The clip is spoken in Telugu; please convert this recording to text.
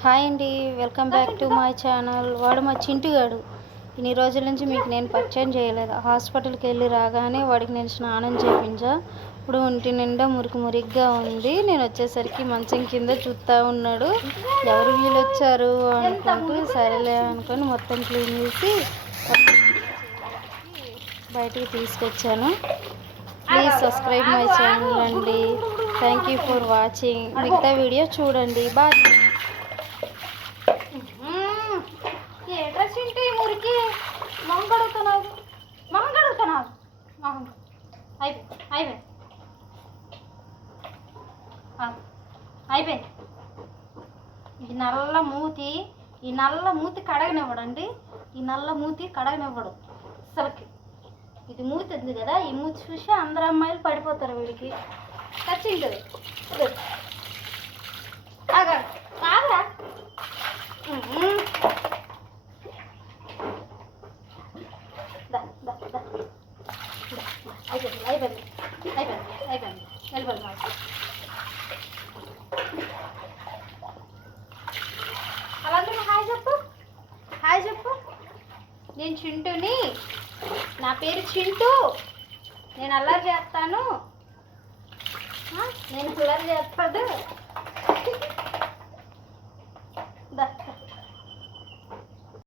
హాయ్ అండి, welcome back to my channel. వాడు మా చింటుగాడు. ఇన్ని రోజుల నుంచి మీకు నేను పరిచయం చేయలేదు. హాస్పిటల్కి వెళ్ళి రాగానే వాడికి నేను స్నానం చేయించా. ఇప్పుడు ఒంటి నిండా మురికిగా ఉంది. నేను వచ్చేసరికి మంచం కింద చూస్తూ ఉన్నాడు. ఎవరు వీళ్ళు వచ్చారు అనుకుంటూ సరేలే అనుకొని మొత్తం క్లీన్ చేసి బయటికి తీసుకొచ్చాను. ప్లీజ్ సబ్స్క్రైబ్ మై ఛానల్ అండి. Thank you for watching. మిగతా వీడియో చూడండి. బాయ్. చింటూ ఈ మురికి మొహం కడుగుతున్నావు అయిపోయింది. ఈ నల్ల మూతి కడగనివ్వడండి. ఈ నల్ల మూతి కడగనివ్వడు అసలుకి. ఇది మూతి ఉంది కదా, ఈ మూతి చూసి అందరు అమ్మాయిలు పడిపోతారు వీడికి. ఖర్చింటది కాగా కాగా అయిపోయింది వెళ్ళిపోయింది. అలాగే హాయ్ చెప్పు. నేను చింటూని. నా పేరు చింటూ. నేను అల్లరి చేస్తాను. నేను అల్లరి చేస్తాడు.